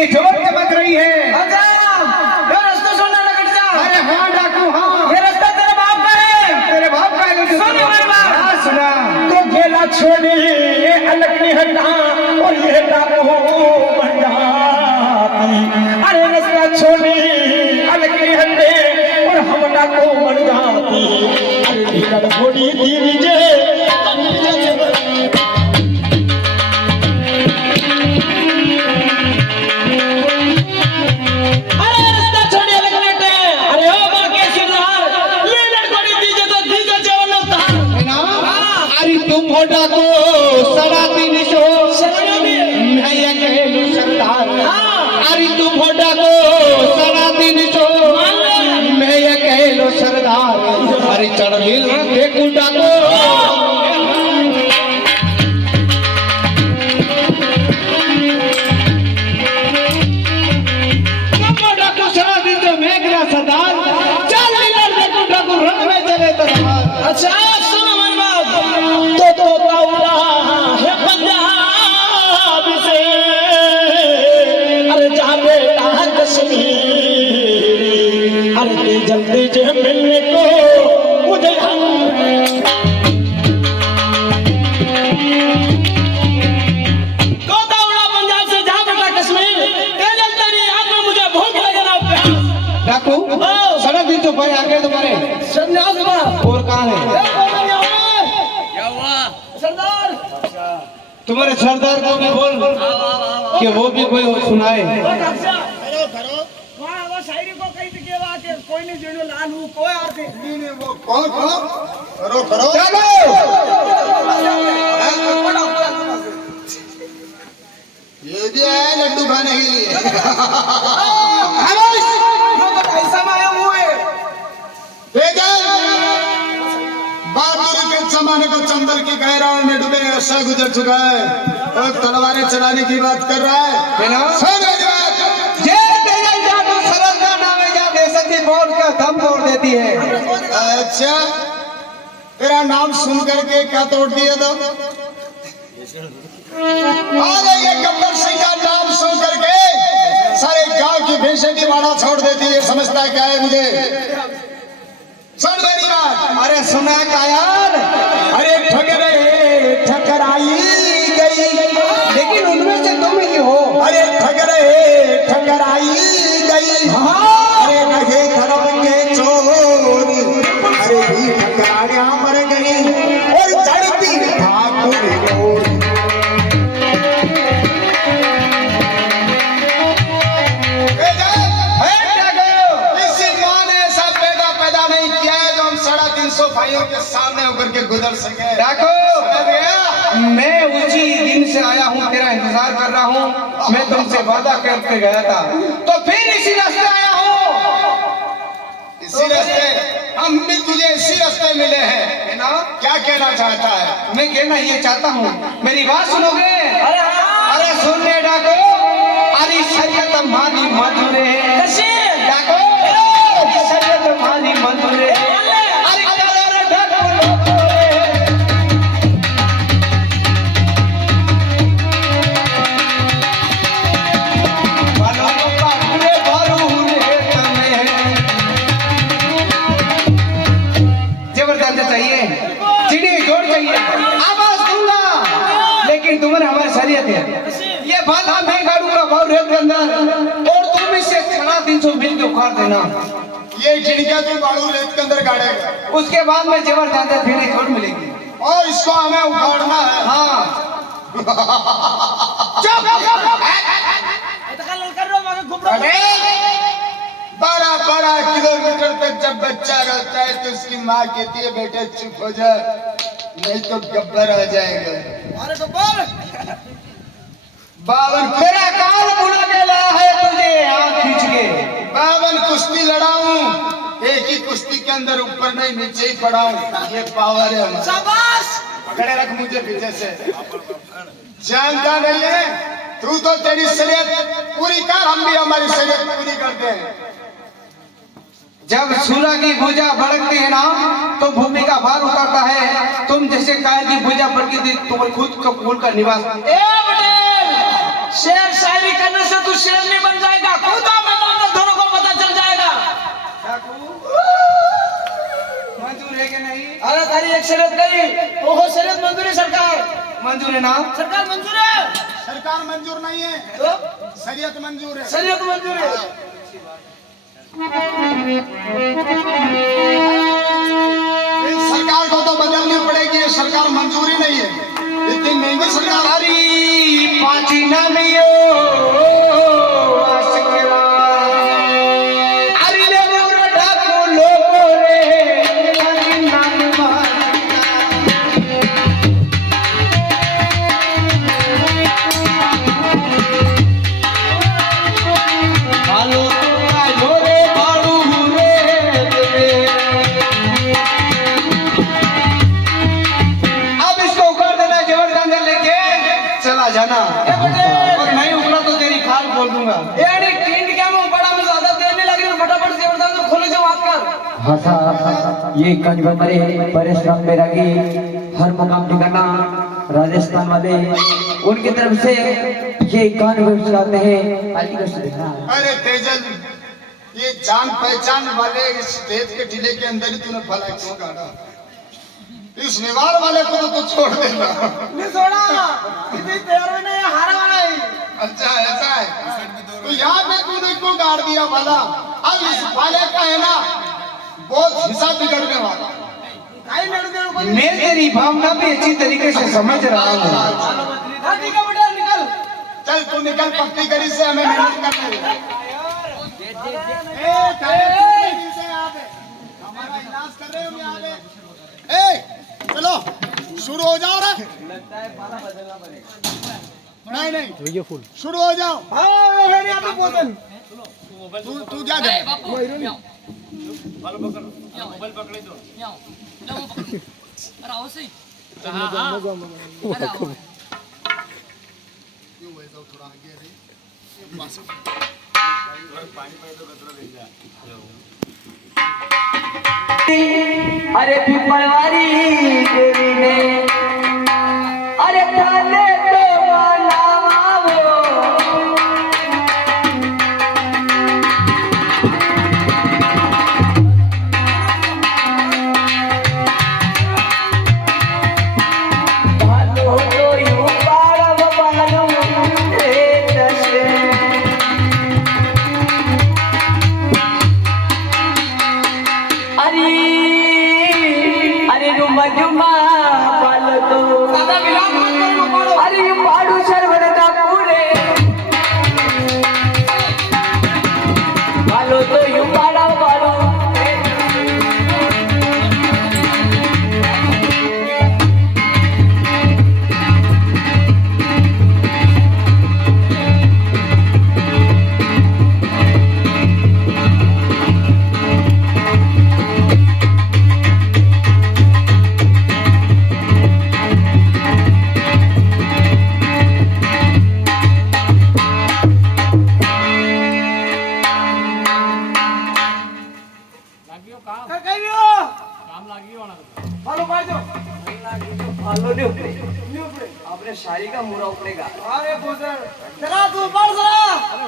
की जोर चमक रही है। अच्छा, ये रास्ता छोड़ना ना कट जा। अरे हाँ डाकू हाँ, ये रास्ता तेरे बाप का है। तेरे बाप का है। सुन मेरी बात। हाँ सुना। तो खेला छोड़ी ये अलग नहीं हटा और ये डाकू बंडाती। अरे रास्ता छोड़ी अलग नहीं हटे और हम डाकू बन जाती। अरे लीडर थोड़ी दीजिए। मोटा को सड़ा दिन शो मैं ये कहलू सरदार। अरे तू मोटा को सड़ा दिन शो मैं ये कहलू सरदार। अरे चढ़ मिल देखू डाको डाको सड़ा दिन तो मैं गिरा सरदार। चल मिल देखू डाको रंग में चले तरह। अच्छा सुनो मेरी बात। तो ताऊला है पंजाब से अरे जा बेटा कश्मीर। अरे ते जल्दी जे मिलने को मुझे ताऊला पंजाब से जा बेटा कश्मीर। ते जल्दी नहीं आज मुझे भूख लगे ना प्यास। डाकू सड़क दिन तो भाई आगे तुम्हारे संन्यास बा और कहाँ है सरदार। तुम्हारे सरदार को भी बोल कि वो भी कोई सुनाए। वो शायरी को कही थी कि कोई नहीं जीनो लाल हूँ कोई आते नहीं वो कौन करो करो चलो ये भी आया लड्डू खाने के लिए। ऐसा में आया हुए बहादुर के जमाने को चंदल की गहराई में डूबे ऐसा गुजर चुका है और तलवारें चलाने की बात कर रहा है। बोल का दम तोड़ देती है। अच्छा तेरा नाम सुन करके क्या तोड़ दिया था? अरे ये गब्बर सिंह का नाम सुन करके सारे गांव की भैंसें की बाड़ा छोड़ देती है। समझता क्या है मुझे? सुन मेरी बात। अरे सुना का यार। अरे ठगरे ठकराई गई लेकिन उनमें से तुम ही हो। अरे ठगरे ठकराई गई। अरे लगे घरों के चोर अरे भी ठकराया मर गई और चढ़ती ठाकुर डोर। किसी माँ ने ऐसा बेटा पैदा नहीं किया है जो हम 350 भाइयों के सामने होकर के गुजर सके। डाको मैं उसी दिन से आया हूँ, तेरा इंतजार कर रहा हूँ। मैं तुमसे वादा करके गया था तो फिर इसी रास्ते आया हूँ। इसी रास्ते हम भी तुझे इसी रास्ते मिले हैं ना। क्या कहना चाहता है? मैं कहना ये चाहता हूँ, मेरी बात सुनोगे? अरे हाँ। अरे सुनने डाको। अरे शरीयत मानी मधुरे डाको। शरीयत मानी मधुरे। अरे अरे डाको चाहिए चिड़ी जोड़ चाहिए आवाज दूंगा लेकिन तुम्हारे हमारी शरीयत है। ये बाला मैं गाड़ूंगा भाव रेत के अंदर और तुम इससे 350 मिल के उखाड़ देना। ये चिड़िया तो बाड़ू रेत के अंदर गाड़ेगा उसके बाद में जेवर जाते फिर छोड़ मिलेगी और इसको हमें उखाड़ना है। हाँ बारह 12 किलोमीटर तक जब बच्चा रहता है तो उसकी माँ कहती है बेटे चुप हो जा नहीं तो गब्बर आ जाएगा। अरे तो बोल 52 तेरा काल बुला के लाया है तुझे आँख खींच के। 52 कुश्ती लड़ाऊं एक ही कुश्ती के अंदर ऊपर नहीं नीचे ही पड़ाऊं। ये पावर है हमारा। शाबाश। पकड़े रख मुझे पीछे से। जानता नहीं है तू तो तेरी शरीयत पूरी कर हम भी हमारी शरीयत पूरी करते हैं। जब सूर्य की भुजा भड़कती है ना तो भूमि का भार उतरता है। तुम जैसे कायर की भुजा भड़की थी तुम्हारे खुद का फूल का निवास। शेर शायरी करने से तू शेर नहीं बन जाएगा, खुदा मैदान में दोनों को पता चल जाएगा। मंजूर है कि नहीं? अरे तारी एक शर्त गई, ओहो शर्त मंजूर है सरकार, मंजूर है ना? सरकार मंजूर है, सरकार मंजूर नहीं है, तो शरीयत मंजूर है। शरीयत मंजूर है। सरकार को तो बदलनी पड़ेगी, सरकार मंजूरी नहीं है, इतनी महंगी सरकार। हरी पाची नमियो आशिकरा अरे ले मोर डाको लोगो रे हरी नाम हालो जोरे बाड़ू रे अब इसको उखाड़ देना, जोर के अंदर लेके चला जाना, और नहीं उखड़ा तो तेरी खाल खोल दूंगा। यानी टींड क्या में बड़ा में ज्यादा देर नहीं लगी, फटाफट से बता दो, खोलो जो बात कर। हाँ साहब, ये कंज बमरे परेशान बैरागी हर मुकाम ठिकाना राजस्थान वाले उनकी तरफ से ये गान चलाते हैं। अलीगढ़ से देखना। अरे तेजल, ये जान पहचान वाले इस खेत के टीले के अंदर ही तूने फला क्यों काटा? इस निवार वाले को तो तू छोड़ देना। नहीं छोड़ा, इतनी तैयार में नहीं हारा वाला है। अच्छा ऐसा है, तो यहाँ पे तूने क्यों गाड़ दिया वाला? अब इस वाले का है ना बहुत हिसाब बिगड़ने वाला। काई लड़के को मैं तेरी भावना भी अच्छी तरीके से समझ रहा हूँ। हाँ ठीक है बेटा, निकल। चल तू निकल, पक्की गली से हमें मेहनत करनी है। हमारा इलाज कर रहे हो यहाँ पे। चलो शुरू हो जाओ रे। नहीं नहीं शुरू हो जाओ। हाँ मैंने आपको बोतल तू क्या कर अरे पिपलवारी देवी ने अरे थाने तो मनावो भालो तो यूं पाड़व बालो रे दशे अरे रुमा जुमा पालो तो अरे यू पाड़ू शरवण दा पूरे पालो तो यू पाड़ा पाड़ू आपने शायरी का मुरा उपड़ेगा। अरे बोतल चला तू पढ़ जरा। अरे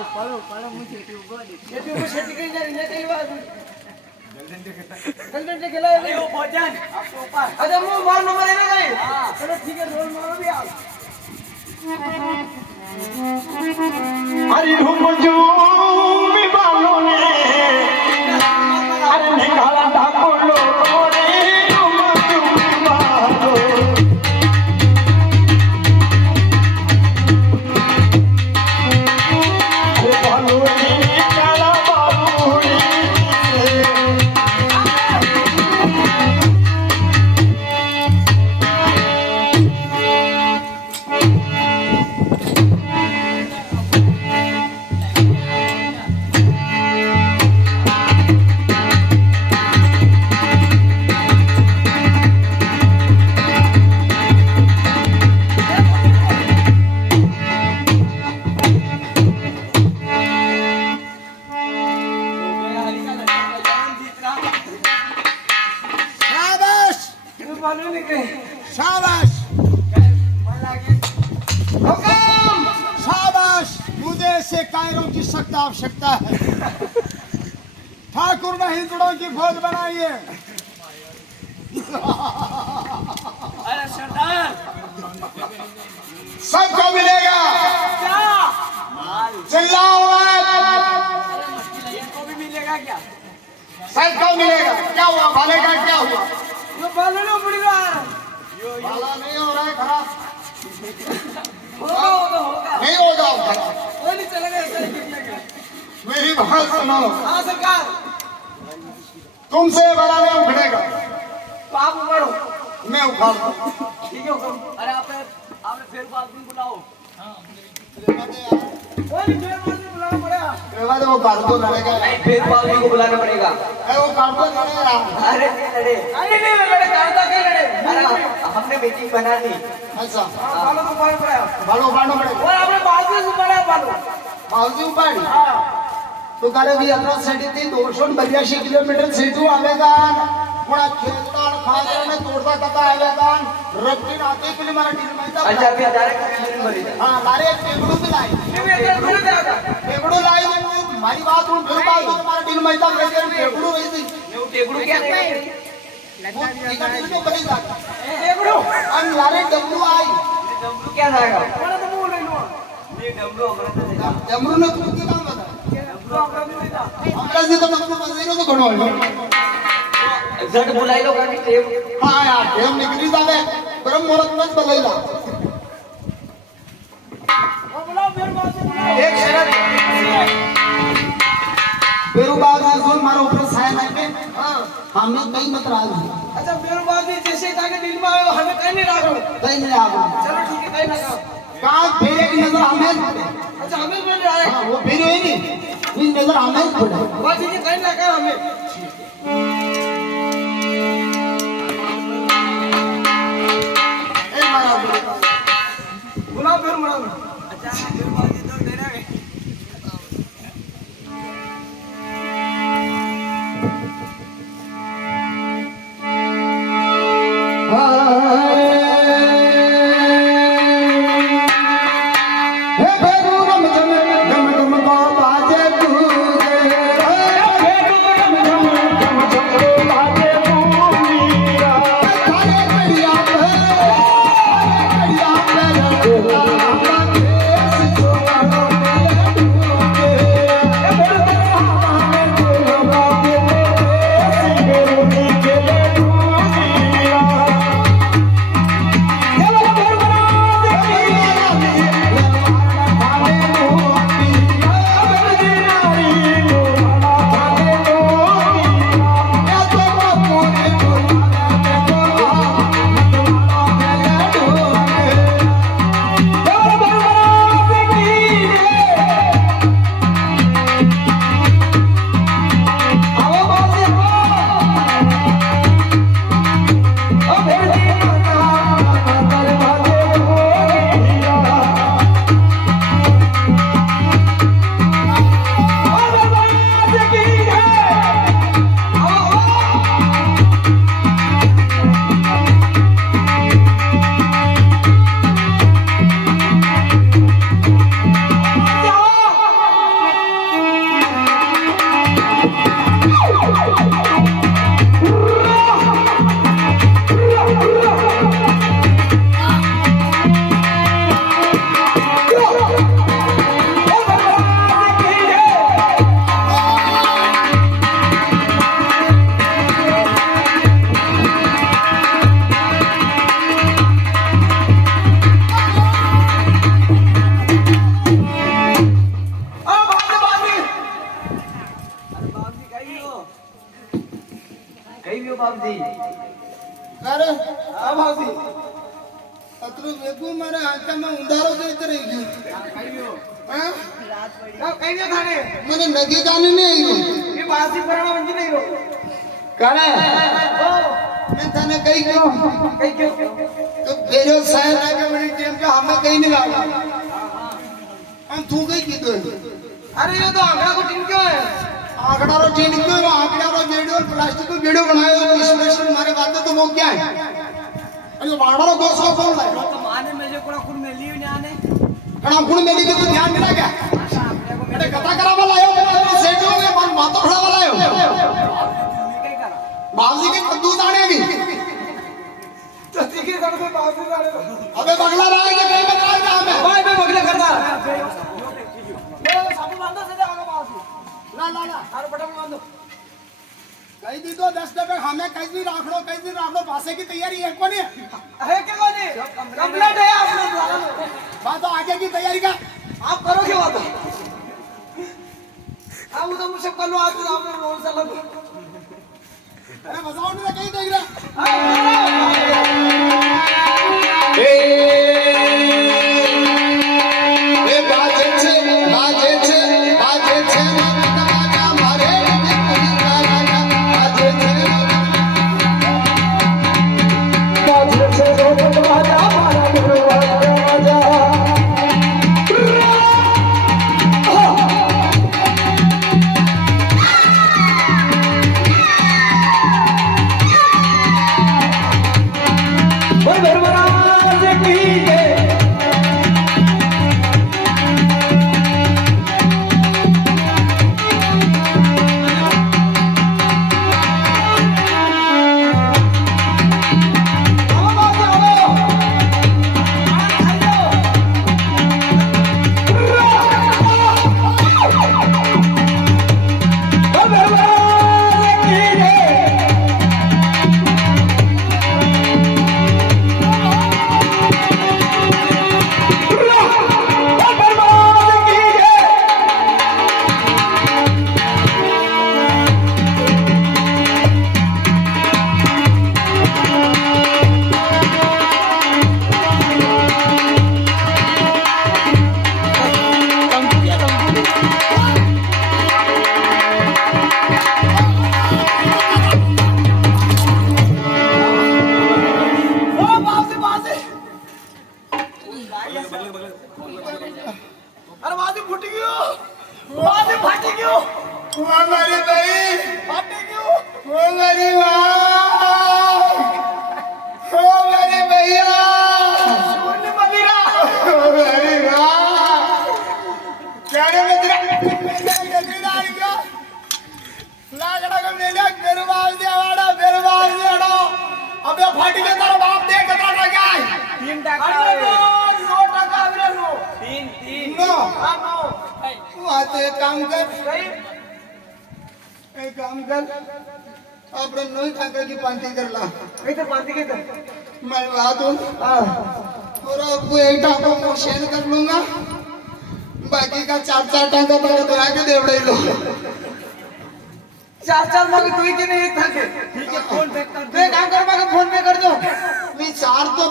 पढ़ो मुझे यूट्यूब पे सेटिंग कर जा कई बार जल्दी खेला है वो भोजन आपको ऊपर। अच्छा वो रोल नंबर है ना गई। चलो ठीक है, रोल नंबर भी आप। अरे हुजूम बालों ने अरे निकाला डाको लोगों ने हुजूम बालों अरे बालों ने निकाला बालों ने ये कायरों की सख्त आवश्यकता है। ठाकुर ने हिंदुओं की फौज बनाई है। अरे सरदार सबको मिलेगा। क्या चिल्लाओ मत। इनको भी मिलेगा क्या? सबको मिलेगा। क्या हुआ भाले का क्या हुआ? ये बालू पड़ी रहा है। भाला नहीं हो रहा है खराब। होगा नहीं हो जाओ खराब। कोई नहीं चलेगा ऐसे ही गिरेगा। मेरी बात सुनो। हाँ सरकार तुमसे बड़ा नहीं उखड़ेगा। तो आप उखाड़ो। मैं उखाड़ दूं। ठीक है उखाड़ो। अरे आपने फिर बात नहीं बुलाओ। कोई नहीं फिर बात नहीं बुलाना पड़ेगा। रेवा दे वो कार्बो लड़ेगा। फिर पालवी को बुलाना पड़ेगा। अरे वो कार्बो लड़ेगा। अरे नहीं लड़े, अरे नहीं लड़े कांता के लड़े। अरे हमने मीटिंग बना दी। अच्छा बालू तो उखाड़ पड़ेगा। बालो उखाड़ना पड़ेगा। और आपने बाजू से उखाड़ा बालू। बावजी उखाड़ी हाँ तो तारे भी अपना सेटी थी 282 किलोमीटर सेटू आवेगा पुणा खेलदार खासरने तोड़ता कथा आवेगा रक्ती नाते के लिए मराठी में अच्छा अभी डायरेक्ट मीटिंग भरी था। हां लारे एक टेबड़ू भी लाई टेबड़ू लाई मारी बात हूं फिर बात तो मराठी में मैदा कहते हैं टेबड़ू वही थी न्यू टेबड़ू क्या है? वो इकट्ठी तो बनी जाता टेबड़ू अन लारे डब्लू आई डमरू क्या जाएगा? बड़ा तो मुंह ले लो। ये डमरू हमारा तो देगा। डब्लू ने तू क्या काम बता डब्लू आपका भी लेता। हमरा जी तो डब्लू बजाइनो तो घणो है झट बुलाई लो करके टेब। हां यार टेम निकली जावे ब्रह्म मुहूर्त में बदलैला वो बुलाओ फिर बात से बुलाओ। एक शरत बेरू बात सुन मारो ऊपर साया नहीं में हां हमें कहीं मत राज अच्छा फिर बात ये जैसे ताके दिल में आयो हमें कहीं नहीं राखो। कहीं नहीं आगो चलो ठीक है कहीं ना कहो। का फेरे की नजर हमें अच्छा हमें बोल रहा है। हां वो फेरे ही नहीं ये नजर हमें पड़े बात ये कहीं ना कहो हमें। ए मारा बुलाओ फिर बुलाओ। अच्छा फिर बात ये तो दे रहा है। हे फेरू रम जम जम जम को बाजे तूजे फेरू रम जम जम जम को बाजे तूमीरा थारे कड़िया पे रामा देश छोड़ो तूगे हे फेरू हमारे दिल बाजे देश मेरू निकले तूमीरा कहीं भी हो बाप जी। अरे हाँ भाभी अतरो वेगू मारे आंखा में उंधारो देख रही थी हां कहीं नहीं थाने मैंने नगी जाने नहीं आई हूं ये बासी पराना बंजी नहीं हो। काले मैं तने कही क्यों कहीं क्यों? तो बेरो सायर आके मेरी टीम पे हमें कहीं नहीं लागा हम तू गई की तो अरे ये तो आंकड़ा को टीम क्यों है? आंकड़ा रो टीम क्यों आंकड़ा रो वीडियो और प्लास्टिक को वीडियो बनाए हो स्पेशल हमारे बात तो वो क्या है अरे वाड़ा रो गोस को कौन लाए तो माने में जो कोड़ा कुल में लियो ने आने कणा गुण मेली के तो ध्यान मिला क्या अपने को अबे बगला रहा है कि कहीं बगला जाम है भाई मैं बगले करता ला ला ला अरे बटन बंद कहीं दी तो 10 डबे हमें कहीं दिन राख लो पासे की तैयारी है कौन है क्या कोनी कंप्लीट है आप लोग बात तो आगे की तैयारी का आप करोगे बात आप उधर मुझे कर लो आप आपने रोल चला अरे मजाक नहीं कहीं देख रहा ए बाजे छे बाजे छे मारे राजा बाजे छे अरे बाजी फूट गयो बाजी फट गयो वो मेरी भाई फट गयो वो मेरी माँ वो मेरी भैया सोने मदिरा वो मेरी माँ क्या रे मदिरा मदिरा आ गया लागड़ा का मेरे बाल दे आड़ा अबे फट गया तेरा बाप देख कितना टका है 3 टका 9 टका अबे नो 3 नो हां नो वहाँ तो एक काम कर कहीं अपने नई ठाकर की पांती कर ला तो पार्टी के कर मैं बात हूँ पूरा आपको एक टाका को शेयर कर लूंगा बाकी का 4 टाका तक तो आके दे बड़े लो 4 मग तू ही के नहीं था के ठीक है फोन पे कर दे काम कर मग फोन पे कर दो मैं 4 तो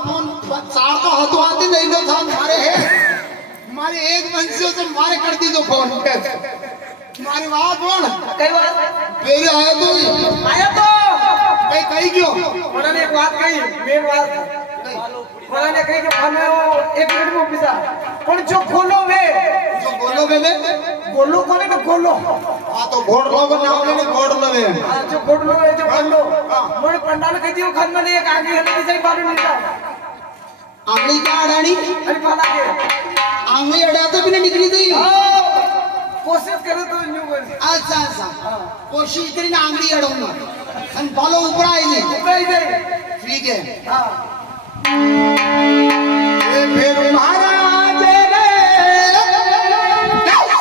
हाथों हाथी नहीं लो था मारे है मारे एक मंसियों से मारे कर दी तो फोन पे मारी बात बोल कई बात मेरे आया तो कहीं क्यों उन्होंने एक बात कही मेन बात उन्होंने कही कि फोन में वो 1 मिनट में पिसा पर जो खोलो वे जो बोलो बेबे गोलो कोने तो गोलो हाँ तो घोड़ लोग नाम लेने घोड़ लवे जो गोलो है जो गोलो मोर पंडाल कह दियो खान में एक आगे है नहीं सही मालूम नहीं था आंगली का अडानी अरे पाला के आंगली अड़ा तो भी नहीं निकली थी कोशिश करो तो न्यू बोल अच्छा कोशिश करी ना आंगली अड़ूंगा अन बालो ऊपर आई नहीं कही दे ठीक है हां ये फिर महाराज रे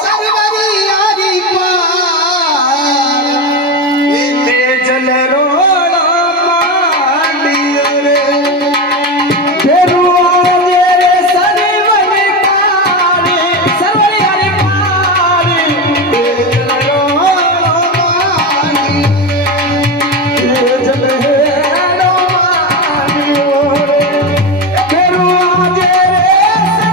सरवरी यारी पार इते जल रोड़ा मांडियो रे फेरू आजे रे सरवरी पार सरवरी यारी पार इते जल रोड़ा मांडियो रे जल रोड़ा मांडियो रे फेरू आजे रे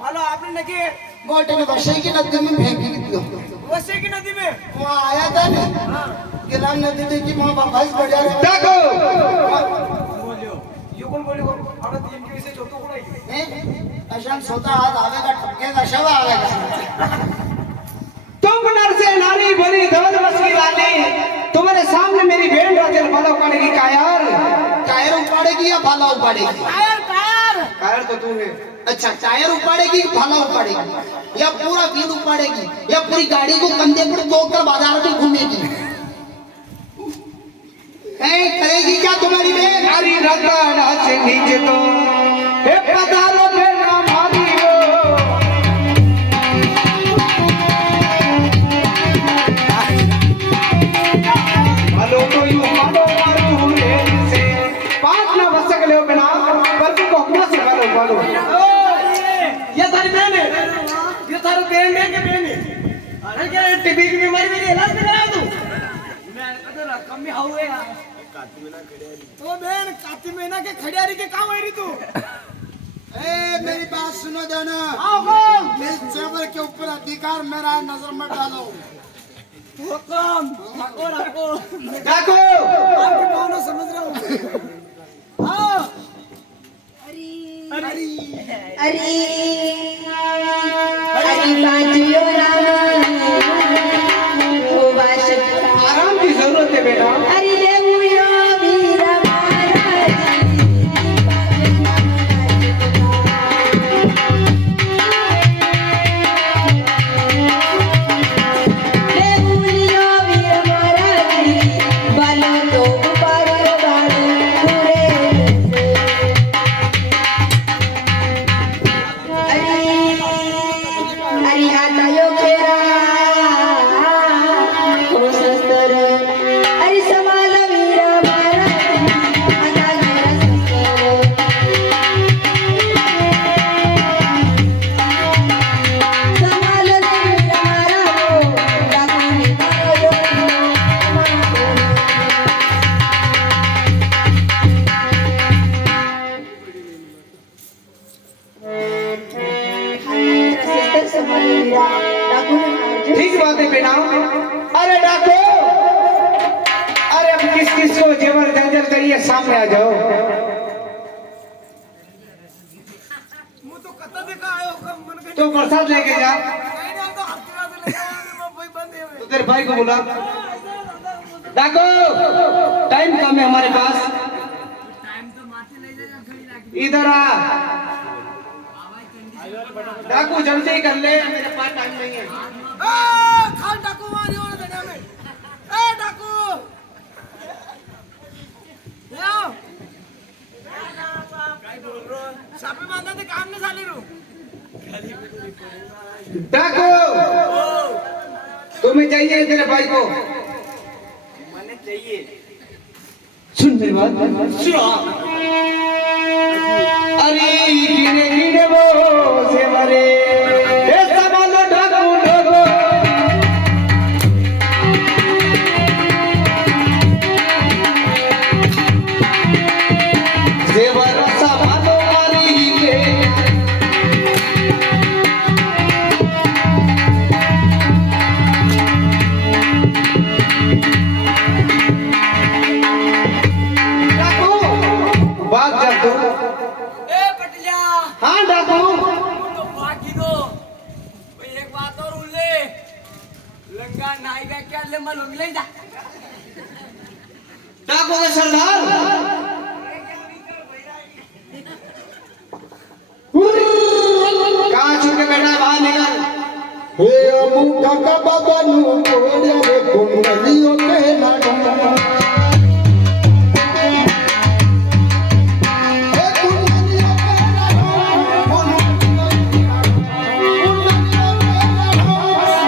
हेलो आपने नके गोटे ने वर्षे की नदी में फेंक दी वैसे की नदी में वहाँ आया था ना गिलान नदी देखी वहाँ भैंस बढ़िया रहे डाको बोलियो ये कौन बोलियो अब तीन के विषय छोटो कोड़ा अशांत सोता हाथ आवेगा ठपकेगा शव आवेगा तुम नर से नारी बनी धवल बस की रानी तुम्हारे सामने मेरी बहन राजन भाला उपाड़ेगी कायर टायर उपाड़ेगी या भाला उपाड़ेगी कायर तो तू है अच्छा टायर उपाड़ेगी भाला उपाड़ेगी या पूरा भीड़ उपाड़ेगी या पूरी गाड़ी को कंधे पर तोड़कर बाजार में घूमेगी करेगी क्या तुम्हारी बहन हरी रतन से नीचे तो हे पधारो बेटा मारी हो मालो तो यू मालो मारू रे से पांच ना बस सकले हो बिना पर को हुक्म से मालो मालो ये थारी बहन है ये थारी बहन है कि बहन है अरे क्या टीबी की बीमारी मेरी इलाज में करा तू मैं अगर रकम में हाउ है यार तो बहन काती महीना के खड़ियारी के काम है री तू मेरी बात सुनो जाना मेरे जेवर के ऊपर अधिकार मेरा नजर मत डालो हुक्म रखो डाको आपकी भावना समझ रहा हूँ हाँ अरे बाजियो ओ वाशक आराम की जरूरत है बेटा अरे देवयो वीरा देवयो वीरा महाराज बालो तो ऊपर बालो पूरे अरे आता यो खेरा ओ सस्तर अरे समाल वीरा मारा आता मेरा सस्तर समाल वीरा मारा ओ दाता में तारो सस्तर समाल वीरा डाकू ने ठीक बात है बेटा अरे डाको अरे अब किस किस को जेवर जंजर चाहिए सामने आ जाओ मुझ तो कत्ता देखा आयो मन के तो प्रसाद लेके जा नहीं ना तो हफ्ते से लेके मैं भाई बंद है तो तेरे भाई को बुला डाको टाइम कम है हमारे पास टाइम तो माथे ले जाएगा खड़ी लाके इधर आ डाकू जल्दी कर ले मेरे पास टाइम नहीं है खान डाकू मारी और दुनिया में डाकू आओ काय बोल रहा सापे बांधा ते काम नहीं झाले रू डाकू तुम्हें चाहिए तेरे भाई को मने चाहिए सुन मेरी बात सुनो अरे गिने गिने वो से मरे ए समालो डाकू लोगो जेवर समालो मारी के डाकू भाग जा तू ए पटलिया हाँ डाकू तो बाकी दो एक बात और उल्ले लंगा नाई का क्या ले मालूम ले जा डाकू के सरदार कहाँ छुप के बैठा है बाहर निकल हे अमुका का बाबा नु तोड़े रे कुंडलियों के नाडो हे कुंडलियों के नाडो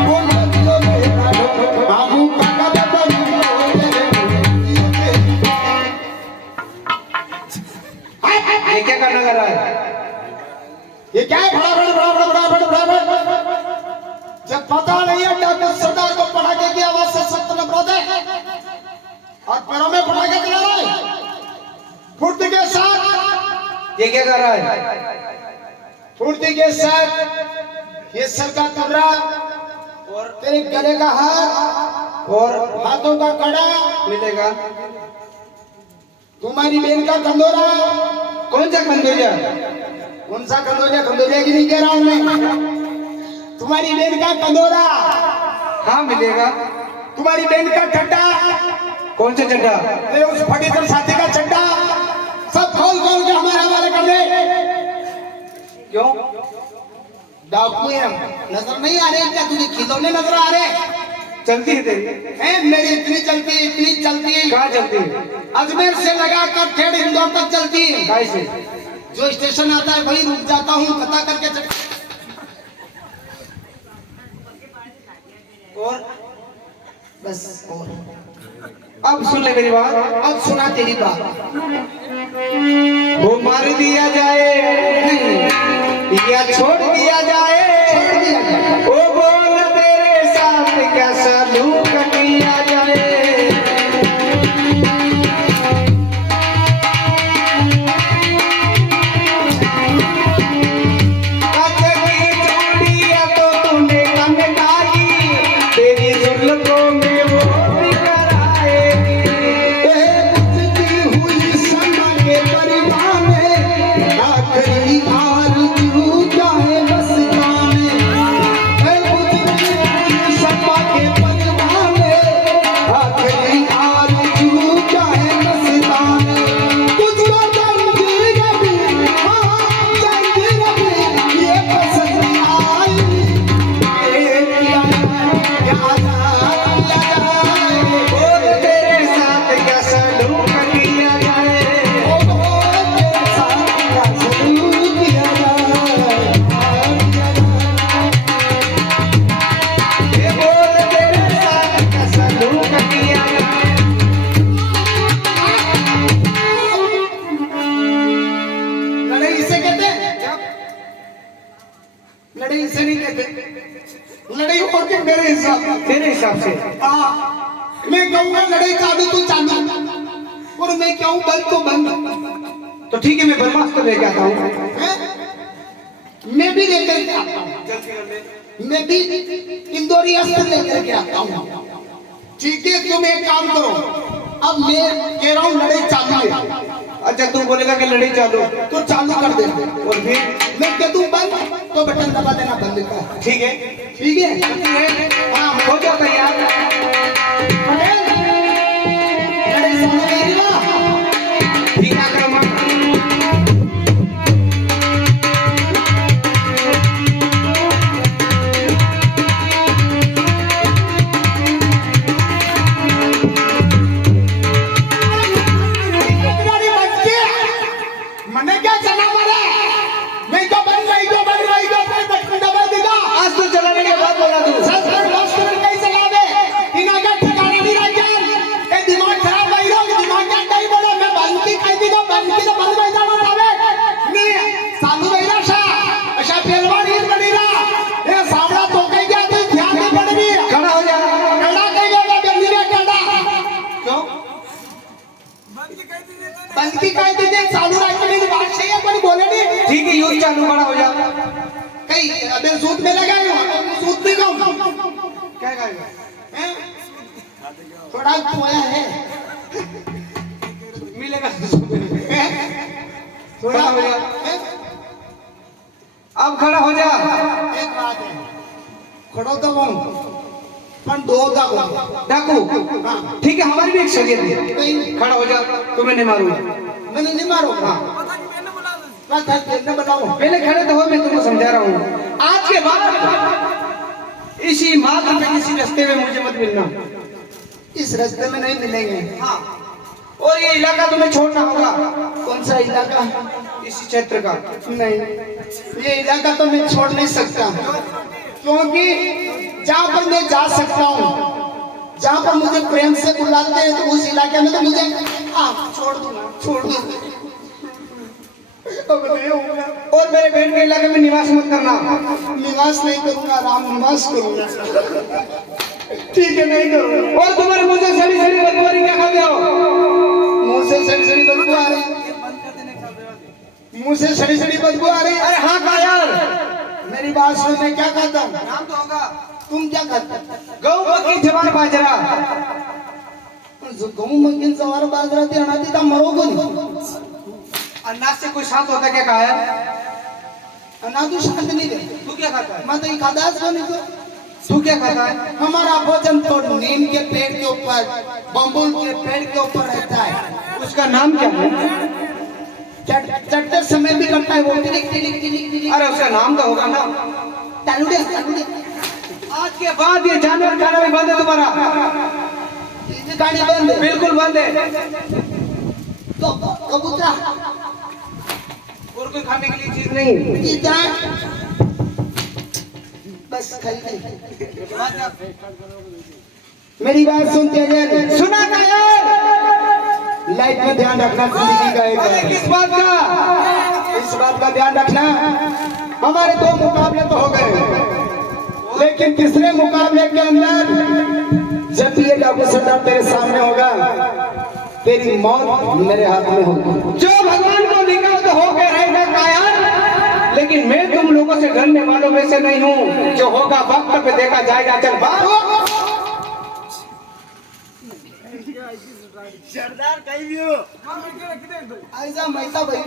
कुंडलियों के नाडो बाबू का बाबा नु तोड़े रे कुंडलियों के ये क्या करना कर रहा है ये क्या है बड़ा जब पता नहीं है डॉक्टर सरदार को पटाखे की आवाज से सख्त नफरत है और पैरों में पटाखे चला रहा है फुर्ती के साथ ये क्या कर रहा है कुर्ती के साथ ये सर का तुर्रा और तेरे गले का हार और हाथों का कड़ा मिलेगा। तुम्हारी बहन का कंदोरा। कौन सा खंडोरिया? कौन सा कंदोरिया? कंदोरिया की नहीं कह रहा हूं मैं। तुम्हारी बहन का कंदोरा। हाँ मिलेगा। तुम्हारी बहन का चड्डा। कौन सा चड्डा? तेरे उस फटीचर साथी का चड्डा। सब खोल खोल के हमारे हवाले कर दे। क्यों? डाकू है हम। नजर नहीं आ रहे क्या तुझे? खिलौने नजर आ रहे चलती है तेरी? हैं? मेरी इतनी चलती है, इतनी चलती है। कहाँ चलती है? अजमेर से लगाकर ठेड़ इंदौर तक चलती है। काय से? जो स्टेशन आता है वही रुक जाता हूँ, पता करके और बस। और अब सुन ले मेरी बात। अब सुना तेरी बात। वो मार दिया जाए या छोड़ दिया जाए, वो बोल तेरे साथ क्या सलूक किया जाए। लड़ाई इसे नहीं कहते। लड़ाई होती मेरे हिसाब से। तेरे हिसाब से? हाँ, मैं कहूँगा लड़ाई चालू तो चालू, और मैं कहूँ बंद तो बंद। तो ठीक है, मैं ब्रह्मास्त्र लेके आता हूँ। मैं भी लेकर के आता हूँ। मैं भी इंदौरी अस्त्र लेकर के आता हूँ। ठीक है, तुम एक काम करो, अब मैं कह रहा हूँ लड़ाई चालू है। अच्छा, तू बोलेगा कि लड़ाई चालू, तो चालू कर दे। और फिर मैं कह दूं बंद, तो बटन दबा देना बंद का। ठीक है? ठीक है, हाँ हो जाओ तैयार। पटेल, लड़ाई समझ में आई ना? ठीक है, आक्रमण। मने क्या चला मारे? मैं तो बन रही तो फिर बटन दबा देगा। आज तो चलाने के बाद बोला तू। सर बस कर कहीं चला दे। इना का ठिकाना नहीं रह गया। ए दिमाग खराब भाई लोग, दिमाग क्या कहीं बोला मैं बंद की कहीं तो बंद की तो बंद भाई जाना चाहे। नहीं सालू भाई ना शा अच्छा पहलवान ही बनी रहा। ये सामना तो कहीं गया तो ध्यान नहीं पड़ रही। खड़ा हो जा। कड़ा कहीं गया बंदी में कड़ा। क्यों? बंद की कहीं दे सालू राज में मेरी बात सही है, कोई बोले नहीं। ठीक है, युद्ध चालू, खड़ा हो जा। कहीं अबे सूत में लगाए हो, सूत भी कम क्या कहेगा? हैं? थोड़ा खोया है। मिलेगा। थोड़ा खड़ा हो जा। हैं? अब खड़ा हो जा। एक बात है, खड़ो तो हूँ पर दो का हो। डाकू, हाँ। ठीक है, हमारी भी एक शरीर है। कहीं खड़ा हो जा, तुम्हें नहीं मारूंगा। मैंने नहीं मारो। हाँ। बताओ पहले खड़े तो हो, मैं तुमको समझा रहा हूँ। आज के बाद इसी मार्ग पे किसी रास्ते में मुझे मत मिलना। इस रास्ते में नहीं मिलेंगे। हाँ। और ये इलाका तुम्हें छोड़ना होगा। कौन सा इलाका? इसी क्षेत्र का। नहीं, ये इलाका तो मैं छोड़ नहीं सकता, क्योंकि जहाँ पर मैं जा सकता हूँ, जहाँ पर मुझे प्रेम से बुलाते हैं, तो उस इलाके में तो मुझे छोड़ दूंगा। अब नहीं होगा। और मेरे बहन के इलाके में निवास मत करना। निवास नहीं करूंगा, राम निवास करूंगा। ठीक है, नहीं करूंगा। और तुम्हारे मुंह से सड़ी सड़ी बदबू क्या खाते हो? मुंह से सड़ी सड़ी बदबू आ रही। मुंह से सड़ी सड़ी बदबू आ रही है। अरे हाँ कायर, मेरी बात सुन, मैं क्या कहता हूँ? नाम तो होगा तुम क्या कहते? गहूं मक्की जवार बाजरा। जो गहूं मक्की सवार बाजरा थी अनाती था मरोगो नहीं। अनाज से कोई शांत होता क्या कायर? अनादु शांत नहीं दे। तू क्या खाता है? मैं तो खादास बनी तो। तू क्या खाता है? हमारा भोजन तो नीम के पेड़ के ऊपर, बम्बुल के पेड़ के ऊपर रहता है। उसका नाम क्या है? चटते समय भी करता है वो टिलिक टिलिक टिलिक टिलिक। अरे उसका नाम तो होगा ना। तालुड़े तालुड़े। आज के बाद ये जानवर खाना भी बंद है तुम्हारा। ये गाड़ी बंद है। बिल्कुल बंद है। तो कबूतरा और कोई खाने के लिए चीज नहीं। इधर बस खाली। मेरी बात सुनते हैं। सुना कायर? लाइफ में ध्यान रखना जिंदगी का अरे एक। किस बात का? इस बात का ध्यान रखना। हमारे 2 मुकाबले तो हो गए, लेकिन तीसरे मुकाबले के अंदर जब ये डाकू सरदार तेरे सामने होगा, तेरी मौत मेरे हाथ में होगी। जो भगवान को लिखा तो हो गया रहेगा कायर, लेकिन मैं तुम लोगों से डरने वालों में से नहीं हूँ। जो होगा वक्त पे देखा जाएगा। चल बात। सरदार कहीं भी हो, ऐसा मैसा भाई